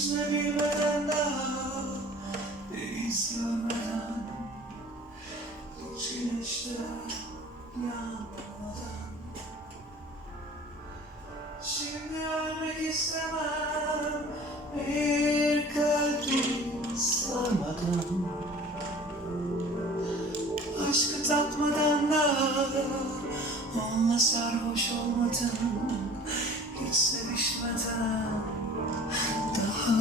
yüzme bilmeden daha deniz görmeden hiç güneşler yanmadan. Şimdi ölmek istemem bir kalbim sarmadan, aşkı tatmadan da onunla sarhoş olmadan, hiç sevişmeden daha